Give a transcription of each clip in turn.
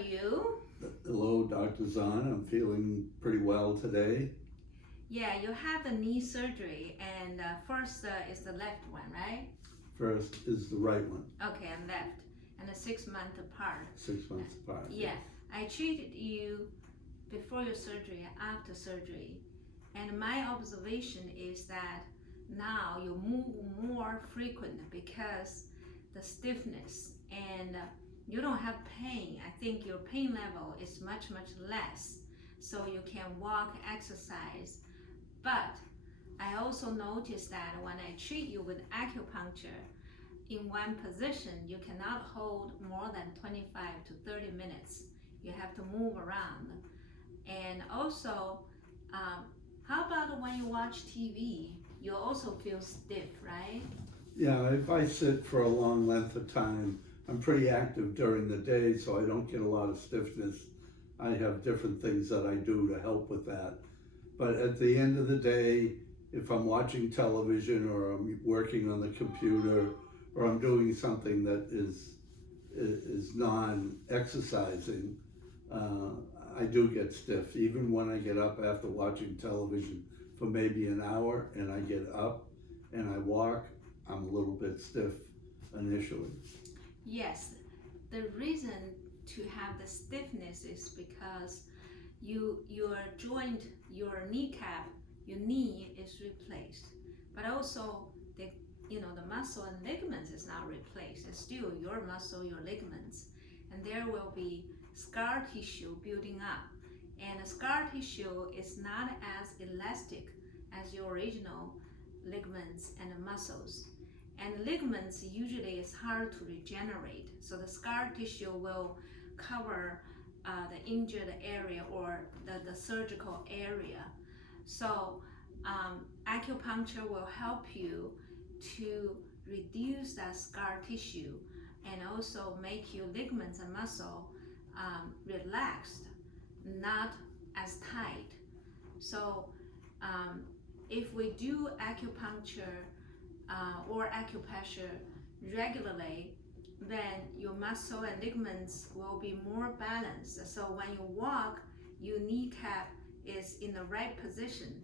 you? Hello, Dr. Zheng. I'm feeling pretty well today. Yeah, you have the knee surgery, and first is the left one, right? First is the right one. Okay, and left, and 6 months apart. 6 months apart. Yeah, I treated you before your surgery, after surgery, and my observation is that now you move more frequent because the stiffness and you don't have pain. I think your pain level is much less, so you can walk, exercise. But I also noticed that when I treat you with acupuncture in one position, you cannot hold more than 25 to 30 minutes. You have to move around. And also, how about when you watch TV? You also feel stiff, right? Yeah, if I sit for a long length of time, I'm pretty active during the day, so I don't get a lot of stiffness. I have different things that I do to help with that. But at the end of the day, if I'm watching television or I'm working on the computer or I'm doing something that is non-exercising, I do get stiff. Even when I get up after watching television for maybe an hour and I get up and I walk, I'm a little bit stiff initially. Yes, the reason to have the stiffness is because your joint, your kneecap, your knee is replaced, but also the muscle and ligaments is not replaced. It's still your muscle, your ligaments, and there will be scar tissue building up. And the scar tissue is not as elastic as your original ligaments and muscles. And ligaments usually is hard to regenerate, so the scar tissue will cover the injured area or the surgical area. So acupuncture will help you to reduce that scar tissue and also make your ligaments and muscle relaxed, not as tight. So if we do acupuncture or acupressure regularly, then your muscle and ligaments will be more balanced. So when you walk, your kneecap is in the right position.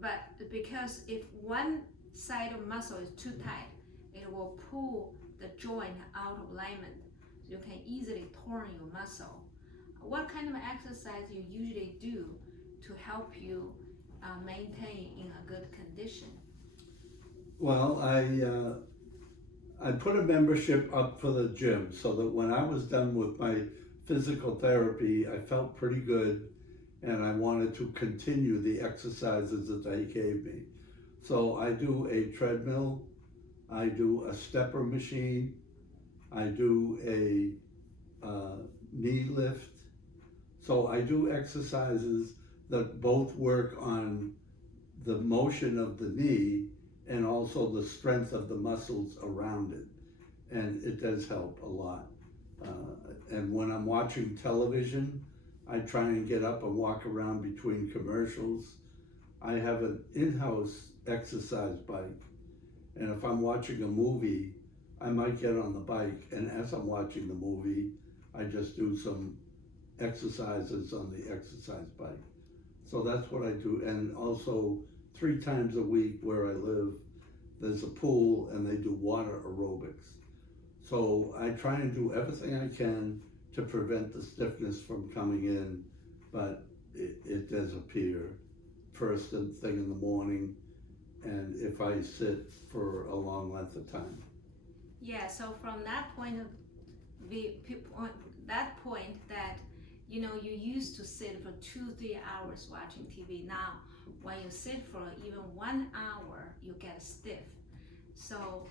But because if one side of muscle is too tight, it will pull the joint out of alignment. So you can easily torn your muscle. What kind of exercise you usually do to help you maintain in a good condition? Well, I put a membership up for the gym so that when I was done with my physical therapy, I felt pretty good and I wanted to continue the exercises that they gave me. So I do a treadmill, I do a stepper machine, I do a knee lift. So I do exercises that both work on the motion of the knee and also the strength of the muscles around it. And it does help a lot. And when I'm watching television, I try and get up and walk around between commercials. I have an in-house exercise bike. And if I'm watching a movie, I might get on the bike, and as I'm watching the movie, I just do some exercises on the exercise bike. So that's what I do. And also 3 times a week where I live, there's a pool and they do water aerobics. So I try and do everything I can to prevent the stiffness from coming in, but it does appear first thing in the morning and if I sit for a long length of time. Yeah, so from that point of view, that you used to sit for 2-3 hours watching TV. Now when you sit for even 1 hour, you get stiff. So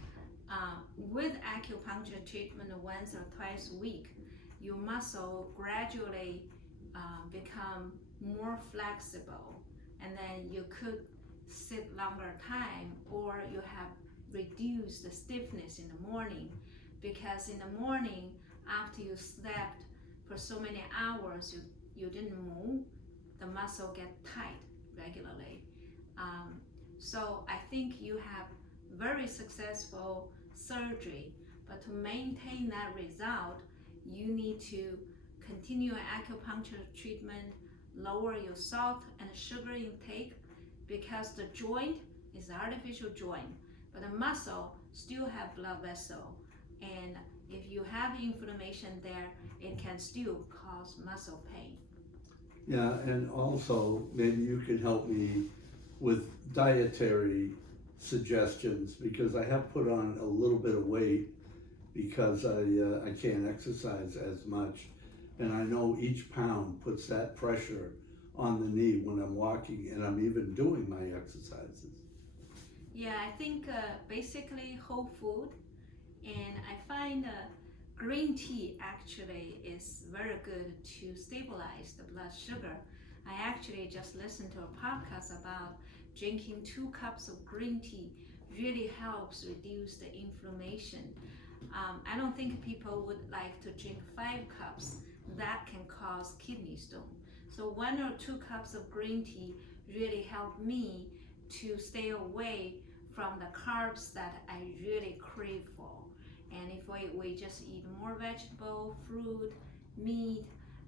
with acupuncture treatment once or twice a week, your muscle gradually become more flexible, and then you could sit longer time, or you have reduced the stiffness in the morning, because in the morning after you slept for so many hours, you didn't move, the muscle get tight regularly. So I think you have very successful surgery, but to maintain that result, you need to continue acupuncture treatment, lower your salt and sugar intake, because the joint is artificial joint, but the muscle still have blood vessel, and if you have inflammation there, it can still cause muscle pain. Yeah, and also maybe you can help me with dietary suggestions, because I have put on a little bit of weight because I can't exercise as much, and I know each pound puts that pressure on the knee when I'm walking and I'm even doing my exercises. Yeah, I think basically whole food, and I find green tea actually is very good to stabilize the blood sugar. I actually just listened to a podcast about drinking 2 cups of green tea really helps reduce the inflammation. I don't think people would like to drink 5 cups. That can cause kidney stone. So 1 or 2 cups of green tea really help me to stay away from the carbs that I really crave for. And if we just eat more vegetable, fruit, meat,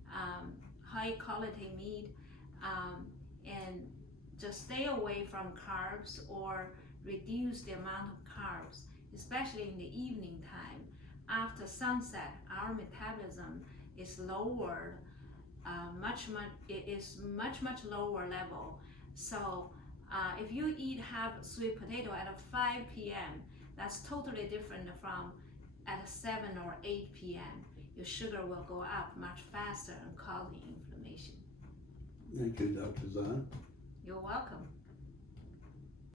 high quality meat, and just stay away from carbs or reduce the amount of carbs, especially in the evening time. After sunset, our metabolism is lowered, it is much lower level. So if you have sweet potato at 5 p.m., that's totally different from at 7 or 8 p.m. Your sugar will go up much faster and causing inflammation. Thank you, Dr. Zheng. You're welcome.